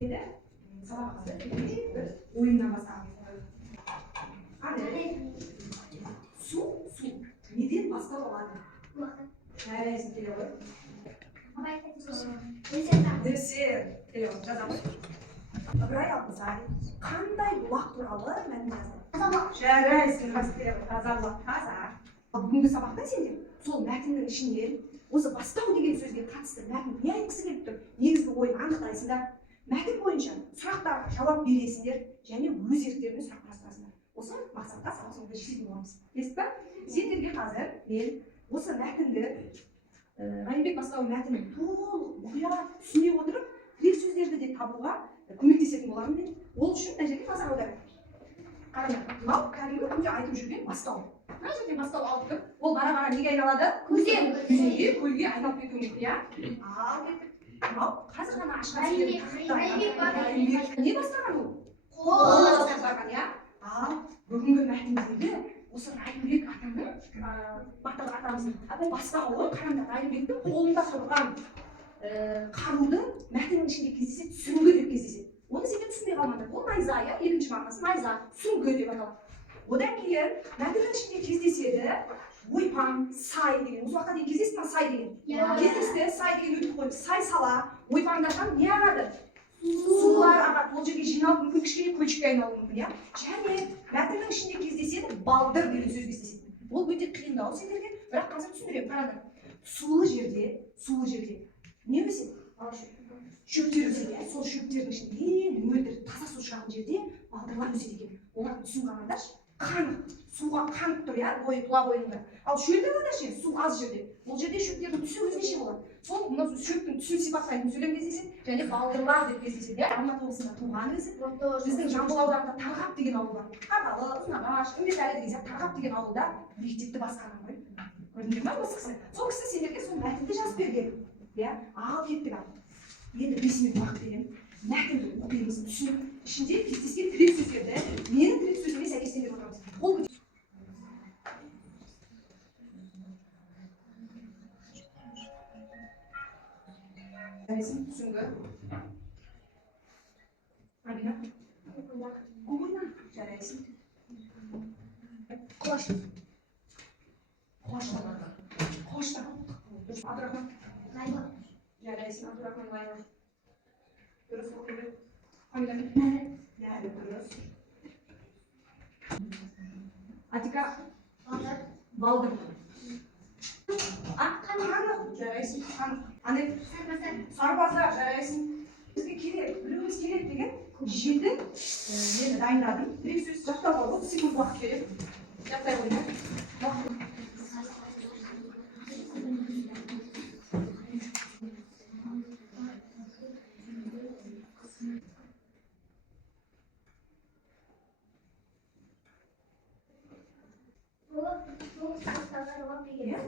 Sabahçı bir oyundan başlayalım. Hadi. Su. Neden pasta olmadı? Neresi geliyor? Döser. Geliyor. Yazalım. Buraya yapmışlar. Kanday bulak turalı ben yazalım. Şerefsiz nasıl geliyor? Yazalım. Hazır. Bugünkü sabahta sende сол мәтіннің ішінде осы бастау деген сөзге қатысты мәтін не айтқысы келіп тұр негізгі ойын анықтайсыңдар мәтін бойынша сұрақтарға жауап бересіңдер және өз еріктеріңмен сұрақ қарастырасыңдар осы мақсатқа сабақ соңында жететін боламыз білесіз ба сендерге қазір мен осы мәтінді райымбек бастауы мәтінін толық мұқият түсіне отырып тірек сөздерді де табуға көмектесетін боламын мен ол үшін мына жерге назар аударыңдар қараңдар мынау кәдімгі күнде айтып жүрген бастау мына жерден бастау алып тұр ол бара бара неге айналады өзенге көлге айналып кетуі мүмкін иә ал кетіп мынау қазір ғана ашқан не бастаған ол қол бастаған иә ал бүгінгі мәтіндегі осы райымбек атаның батыр атамыздың бастауы қараңдар райымбектің қолында тұрған қаруды мәтіннің ішінде кездеседі сүңгі деп кездеседі оны сендер түсінбей қалмаңдар ол найза иә екінші мағынасы найза сүңгі деп аталады одан кейін мәтіннің ішінде кездеседі ойпаң сай деген осы уақытқа дейін кездесті ма сай деген кездесті сай деген өтіп қойды сай сала ойпаңдардан не ағады сулар ағады ол жерге жиналып мүмкін кішкене көлшікке айналуы мүмкін иә және мәтіннің ішінде кездеседі балдыр деген сөз кездеседі ол өте қиындау сендерге бірақ қазір түсіндіремін қараңдар сулы жерде не өседі шөптер өседі иә сол шөптердің ішінде ең мөлдір таза су шығатын жерде балдырлар өседі екен олардың түсін қараңдаршы қанық суға қанып тұр иә бойы тұла бойында ал шөл далада ше су аз жерде ол жерде шөптердің түсі өзгеше болады сол мына шөптің түсін сипаттайтын сөйлем кездеседі және балдырлар деп кездеседі иә алматы облысында туған өзі біздің жамбыл ауданында тарғап деген ауыл бар қадалы ұзынағаш үмбетәлі деген сияқты тарғап деген ауылда мектепті басқарған ғой көрдіңдер ма осы кісі сол кісі сендерге сол мәтінді жазып берген иә ал кеттік ал енді ресми уақыт беремін мәтінді оқимыз түсініп ішінде кездескен тірек сөздерді менің тірек сөзіме сәйкестендіріп отырамыз қол көтеріңіз түсінгі Амина Кугуна жарайсың Қош Абдрахман жарайсың Абдрахман Лайла дұрыс оқиды Хамида Нәрі дұрыс Атика Балдыр Қанық жарайсың Қанық Анел Сарбаздар жарайсың бізге керек біреуіміз керек деген желді енді дайындадым тірек сөз жаттауға 30 секунд уақыт беремін жаттай қойыңдар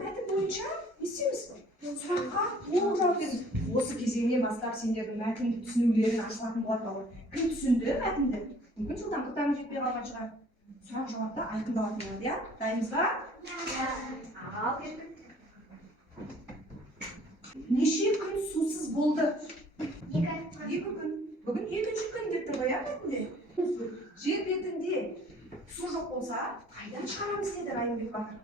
мәтін бойынша не істейміз сұраққа толық жауап беріңіз осы кезеңнен бастап сендердің мәтінді түсінулерің ашылатын болады балалар кім түсінді мәтінді мүмкін жылдамдықтарың жетпей қалған шығар сұрақ жауапта айқындалатын болады иә дайынбыз ба ал кеттік неше күн сусыз болды 2 күн бүгін 2-ші күн деп тұр ғой иә мәтінде жер бетінде су жоқ болса қайдан шығарамыз деді райымбек батыр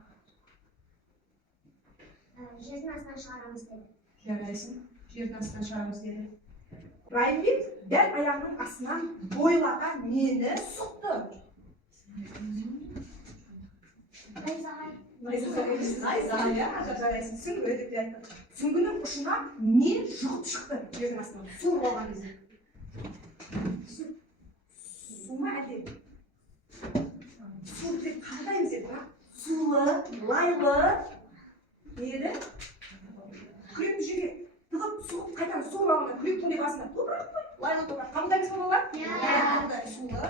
жердің астынан шығарамыз деді жарайсың жердің астынан шығарамыз деді райымбек дәл аяғының астынан бойлаған нені сұқты найза иә жарайсың сүңгі деп те айтты сүңгінің ұшына не жұғып шықты жердің астынан су болған кезде су ма әлде су деп қабылдаймыз еді бірақ сулы лайлы не еді күректің жерге тығып суып қайтадан суырып алғанда күректің де басында топырақ қой лайлы топырақ қабылдаймыз ба балалар иә сулы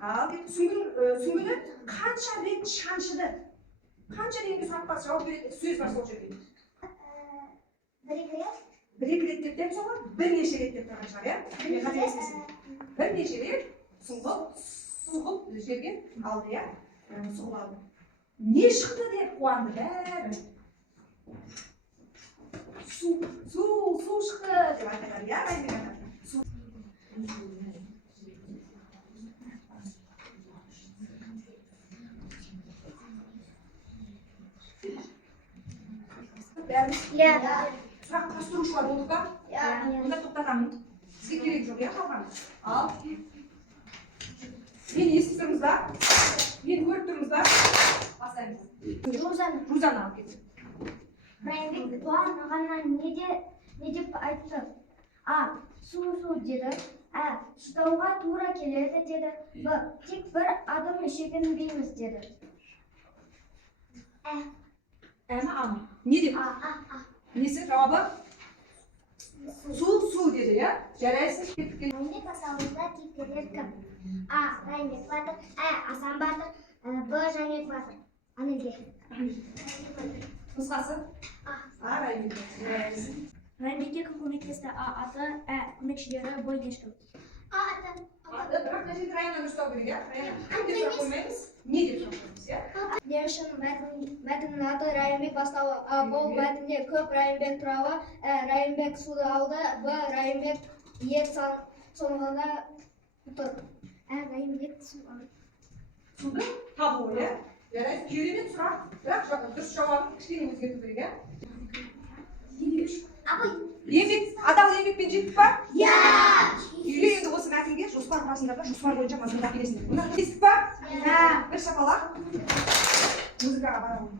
ал сүңгіні қанша рет шаншыды қанша дегенге сұраққа жауап беретін сөз бар сол жерде бір-екі рет деп те мысалы бірнеше рет деп тұрған шығар иә қателеспесем бірнеше рет сұғып жерге алды иә сұғып алды не шықты деп қуанды бәрі су шықты деп айтады иә Иә. Сұрақ құрастырушылар болдық па? Иә. Онда тоқтатамын. Сізге керек жоқ, иә қалған? Ал. Мені естіп тұрмыз ба? Мені көріп тұрмыз ба? Бастаймыз. Рузаны алып кетіңіз. Райымбек туған маған не деп айтты? А. Су деді. А. Ұстауға тура келеді деді. Б. Тек бір адым шегінбейміз деді. Әмі ама. Не деп? Несі жауабы? Су деді, иә? Жарайсыз кеттік. Райымбек асауында кейіпкерлер кім? А. Райымбек батыр. Асан батыр. Б. Жәнібек батыр. Анелге. Нұсқасы? Райымбек. Райымбекке кім көмектесті? А. Аты. Көмекшілері. Б. Ешкім. Аты. Бірақ мына жерде райымнан ұстау керек, иә? Кім деп сұрақ қоймаймыз? Не деп сұрақ қоймаймыз, иә? Не үшін мәтіннің аты Райымбек бастауы? А. Бұл мәтінде көп Райымбек туралы. Райымбек суды алды. Б. Райымбек ет соңында тұр. Райымбек Суды табуы, иә? Жарайсыз, керемет сұрақ, бірақ дұрыс жауабын кішкене өзгерту керек, иә? Адал еңбекпен жеттік па? Иә! Үйге енді осы мәтінге жоспар құрасыңдар да, жоспар бойынша мазмұндап келесіңдер. Мына естік па? Бір шапалақ. Музыкаға барамын.